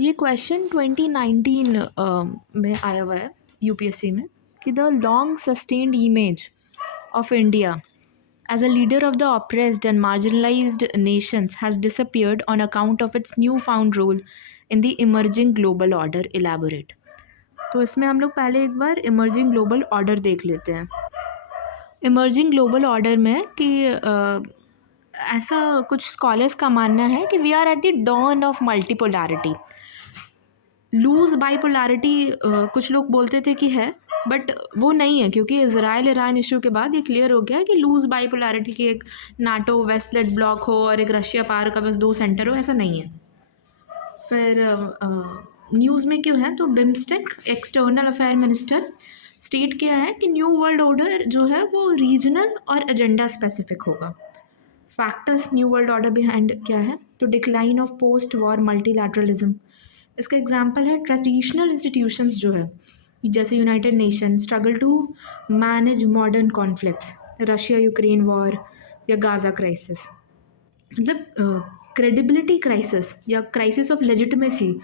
ये क्वेश्चन 2019 में आया हुआ है यूपीएससी में कि the long sustained image of India as a leader of the oppressed and marginalized nations has disappeared on account of its newfound role in the emerging global order. Elaborate. तो इसमें हम लोग पहले एक बार इमर्जिंग ग्लोबल ऑर्डर देख लेते हैं। Emerging global order में कि ऐसा कुछ स्कॉलर्स का मानना है कि we are at the dawn of multipolarity. Loose bipolarity कुछ लोग बोलते थे कि है, बट वो नहीं है, क्योंकि इजराइल ईरान इशू के बाद ये क्लियर हो गया है कि लूज बाइपोलैरिटी की एक नाटो वेस्टलेट ब्लॉक हो और एक रशिया पार का बस दो सेंटर हो, ऐसा नहीं है। फिर न्यूज़ में क्यों है, तो BIMSTEC external affair minister state किया है कि न्यू वर्ल्ड ऑर्डर जो है वो रीजनल और एजेंडा स्पेसिफिक होगा। Factors new world order behind क्या है, तो decline of post war multilateralism. इसका एग्जाम्पल है ट्रेडिशनल इंस्टीट्यूशंस जो है जैसे United Nation struggle to manage modern conflicts, Russia Ukraine war या गाजा क्राइसिस। मतलब क्रेडिबिलिटी क्राइसिस या क्राइसिस ऑफ लेजिटिमेसी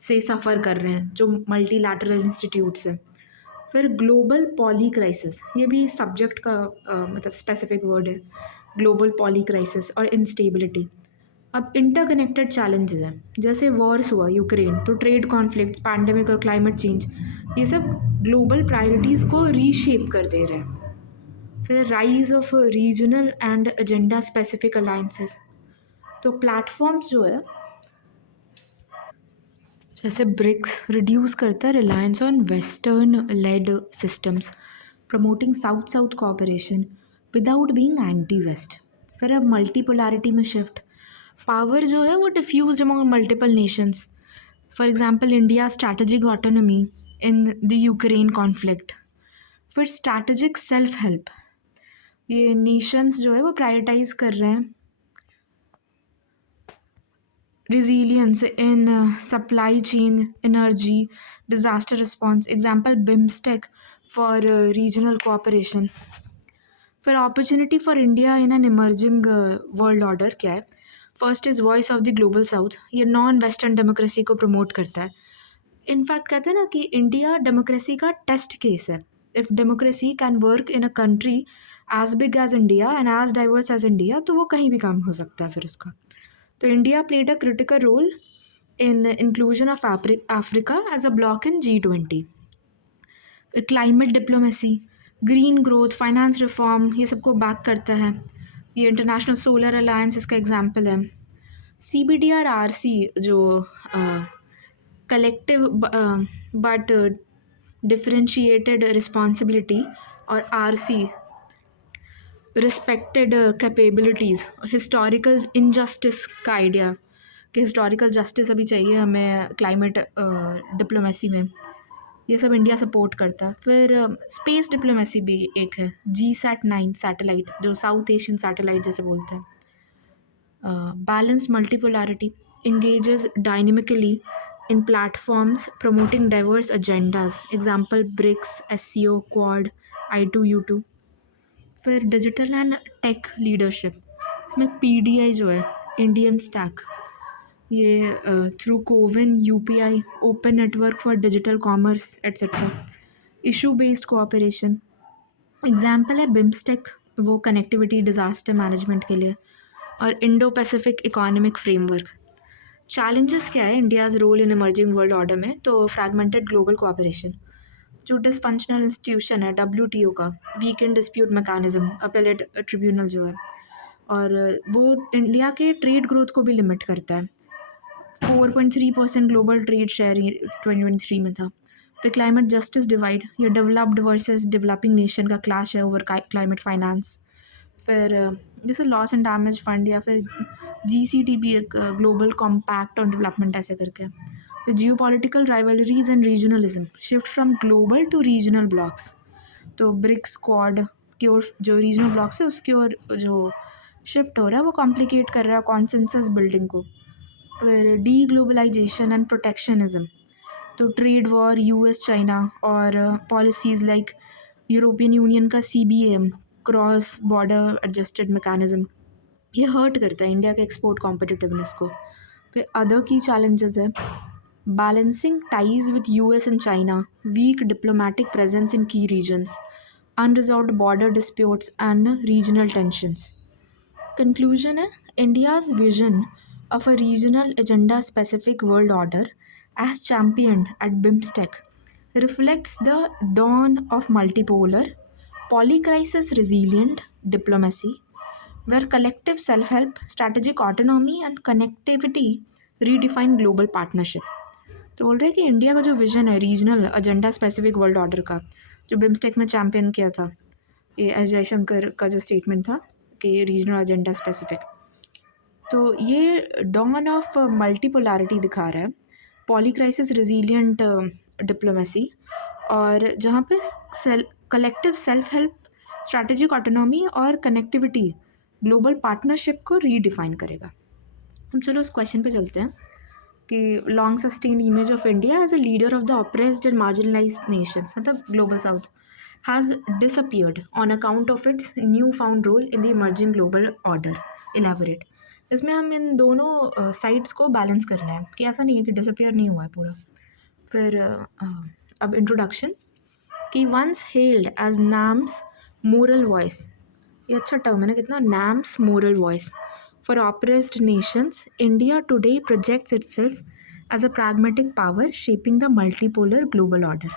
से सफ़र कर रहे हैं जो मल्टीलैटरल इंस्टीट्यूट्स हैं। फिर ग्लोबल पॉली क्राइसिस, ये भी सब्जेक्ट का मतलब स्पेसिफिक वर्ड है, ग्लोबल पॉली क्राइसिस और इंस्टेबिलिटी। अब इंटरकनेक्टेड चैलेंजेस हैं जैसे वॉर्स हुआ यूक्रेन, तो ट्रेड कॉन्फ्लिक्ट, पैंडेमिक और क्लाइमेट चेंज, ये सब ग्लोबल प्रायोरिटीज़ को रीशेप कर दे रहे हैं। फिर rise of regional and agenda specific alliances, तो प्लेटफॉर्म्स जो है जैसे ब्रिक्स रिड्यूस करता है reliance on western led systems, promoting South South cooperation without being anti west. फिर अब मल्टीपोलैरिटी में शिफ्ट, पावर जो है वो diffuse among multiple nations, for example India strategic autonomy in the Ukraine conflict. फिर strategic self help, ये nations जो है वो प्रायोरिटाइज कर रहे हैं resilience in supply chain, energy, disaster response. Example BIMSTEC for regional cooperation. फिर opportunity for India in an emerging world order क्या है, first is voice of the global South, ये नॉन वेस्टर्न डेमोक्रेसी को promote करता है। In fact कहते हैं ना कि इंडिया डेमोक्रेसी का टेस्ट केस है। If democracy can work in a country as big as India and as diverse as India, तो वो कहीं भी काम हो सकता है फिर उसका। तो India played a critical role in inclusion of Africa as a bloc in G20. Climate diplomacy, green growth, finance reform, ये सबको बैक करता है। ये इंटरनेशनल सोलर अलायंस इसका एग्जाम्पल है। CBDRRC जो कलेक्टिव बट डिफरेंशिएटेड रिस्पॉन्सिबिलिटी, और RC respected capabilities, historical injustice का आइडिया कि हिस्टोरिकल जस्टिस अभी चाहिए हमें क्लाइमेट डिप्लोमेसी में, ये सब इंडिया सपोर्ट करता है। फिर स्पेस डिप्लोमेसी भी एक है, GSAT-9 सैटेलाइट जो साउथ एशियन सैटेलाइट जैसे बोलते हैं। Balanced multipolarity, engages dynamically in platforms promoting diverse agendas, example BRICS, SCO, Quad, I2U2। फिर डिजिटल एंड टेक लीडरशिप, इसमें PDI जो है इंडियन स्टैक, ये through CoWIN, UPI, open network for digital commerce et cetera. Issue based cooperation, example है BIMSTEC, वो connectivity disaster management के लिए, और Indo Pacific economic framework. Challenges क्या है India's role in emerging world order में, तो फ्रैगमेंटेड ग्लोबल कोऑपरेशन, जो डिसफंक्शनल इंस्टीट्यूशन है WTO का, weak in dispute mechanism, appellate tribunal जो है, और वो इंडिया के ट्रेड ग्रोथ को भी लिमिट करता है। 4.3% ग्लोबल ट्रेड शेयर 2023 में था। फिर क्लाइमेट जस्टिस डिवाइड, ये डेवलप्ड वर्सेस डेवलपिंग नेशन का क्लैश है ओवर क्लाइमेट फाइनेंस। फिर जैसे लॉस एंड डैमेज फंड, या फिर GCTP, एक ग्लोबल कॉम्पैक्ट ऑन डेवलपमेंट ऐसे करके। फिर geo political rivalries and regionalism, shift from global to regional blocs, तो ब्रिक्स क्वाड की ओर जो रीजनल ब्लॉक्स है उसकी ओर जो शिफ्ट हो रहा है वो कॉम्प्लिकेट कर रहा है कॉन्सेंसस बिल्डिंग को। फिर डी ग्लोबलाइजेशन एंड प्रोटेक्शनिज्म, तो ट्रेड वॉर, US चाइना, और पॉलिसीज़ लाइक यूरोपियन यूनियन का CBAM, cross border adjusted mechanism, ये हर्ट करता है इंडिया के एक्सपोर्ट कॉम्पिटिटिवनेस को। फिर अदर की चैलेंजेस है balancing ties with US and China, weak diplomatic presence in key regions, unresolved border disputes, and regional tensions. Conclusion है India's vision of a regional agenda specific world order as championed at BIMSTEC reflects the dawn of multipolar, polycrisis resilient diplomacy where collective self help, strategic autonomy, and connectivity redefine global partnership. तो बोल रहे हैं कि India का जो vision है regional agenda specific world order का जो बिम्स्टेक में चैंपियन किया था ये एस जयशंकर का जो स्टेटमेंट था कि रीजनल एजेंडा स्पेसिफिक तो ये डॉन ऑफ मल्टीपोलैरिटी दिखा रहा है पॉलीक्राइसिस रेजिलियंट डिप्लोमेसी और जहाँ पे collective self help strategic autonomy और कनेक्टिविटी ग्लोबल पार्टनरशिप को रीडिफाइन करेगा। हम चलो उस क्वेश्चन पे चलते हैं कि long sustained image of India as a leader of the oppressed and marginalised nations मतलब global south has disappeared on account of its new found role in the emerging global order. Elaborate. इसमें हम इन दोनों sides को balance करना है कि ऐसा नहीं है कि डिसअपियर नहीं हुआ है पूरा। फिर अब इंट्रोडक्शन कि once held as NAM's moral voice, ये अच्छा टर्म है ना कितना, NAM's moral voice for oppressed nations, India today projects itself as a pragmatic power shaping the multipolar global order.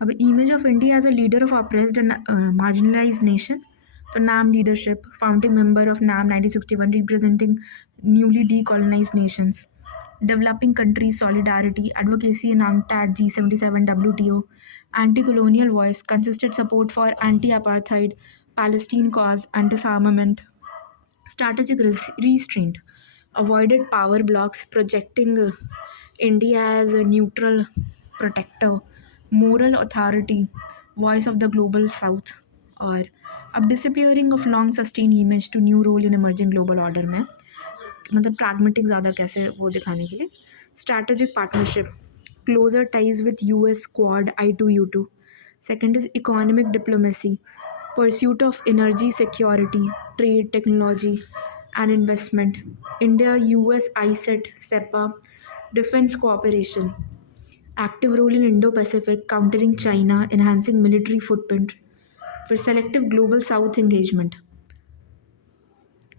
अब image of India as a leader of oppressed and marginalized nation, तो NAM leadership, founding member of NAM 1961, representing newly decolonized nations, developing countries solidarity, advocacy in UNCTAD, G77, WTO, anti-colonial voice, consistent support for anti-apartheid, Palestine cause, and disarmament, strategic restraint, avoided power blocks, projecting India as a neutral protector, moral authority, voice of the global south, और अब disappearing of long sustained image to new role in emerging global order में मतलब pragmatic ज़्यादा कैसे वो दिखाने के लिए strategic partnership, closer ties with US Quad I2U2. Second is economic diplomacy, pursuit of energy security, trade, technology, and investment. India US ISET, SEPA, defense cooperation, active role in Indo Pacific, countering China, enhancing military footprint. For selective global south engagement.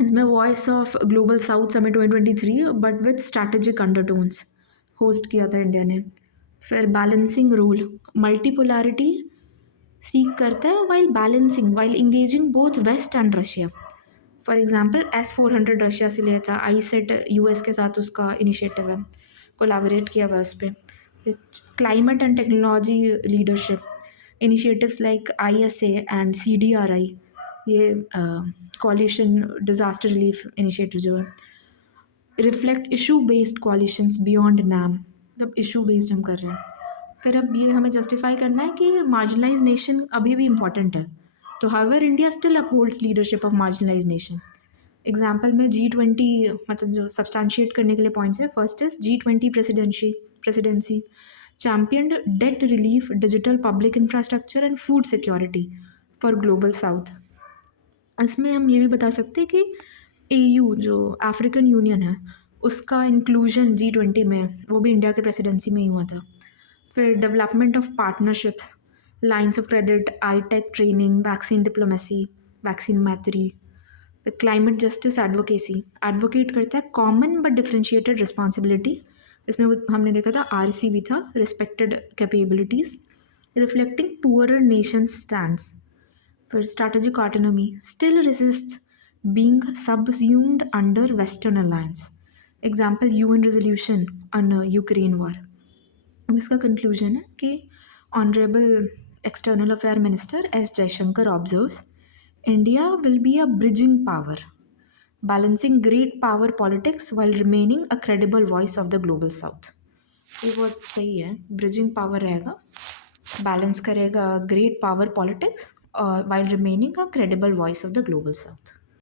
इसमें voice of global south summit 2023 but with strategic undertones host किया था India ने। फिर balancing role, multipolarity seek करता है while engaging both west and Russia. For example S-400 Russia से लिया था, आईसेट यूएस के साथ उसका इनिशिएटिव है, कोलैबोरेट किया हुआ उस पर। Climate and technology leadership, initiatives like ISA and CDRI, ये कॉलिशन डिज़ास्टर रिलीफ इनिशिएटिव जो है। रिफ्लेक्ट इशू बेस्ड कॉलिशंस बियॉन्ड नाम, मतलब इशू बेस्ड हम कर रहे हैं। फिर अब ये हमें जस्टिफाई करना है कि मार्जिनलाइज नेशन अभी भी इम्पॉर्टेंट है, तो however India still upholds leadership of marginalize nation. Example में G20 मतलब जो सब्सटैंशिएट करने के लिए पॉइंट्स है, first is G20 presidency championed debt relief, digital public infrastructure and food security for global south. इसमें हम ये भी बता सकते हैं कि AU जो अफ्रीकन यूनियन है उसका इंक्लूजन G20 में वो भी इंडिया के प्रेसिडेंसी में ही हुआ था। फिर development of partnerships, lines of credit, ITEC training, vaccine diplomacy, vaccine Maitri. Climate justice advocacy, advocate करता है कॉमन बट डिफ्रेंशिएटेड रिस्पॉन्सिबिलिटी, इसमें हमने देखा था RC भी था, respected capabilities, reflecting poorer nation stands. For strategic autonomy, still resists being subsumed under Western alliance. Example UN resolution on Ukraine war. अब इसका conclusion है कि Honorable External Affairs Minister S. Jaishankar observes, India will be a bridging power, balancing great power politics while remaining a credible voice of the global south. ये बहुत सही है, bridging power रहेगा, balance करेगा great power politics while remaining a credible voice of the global south.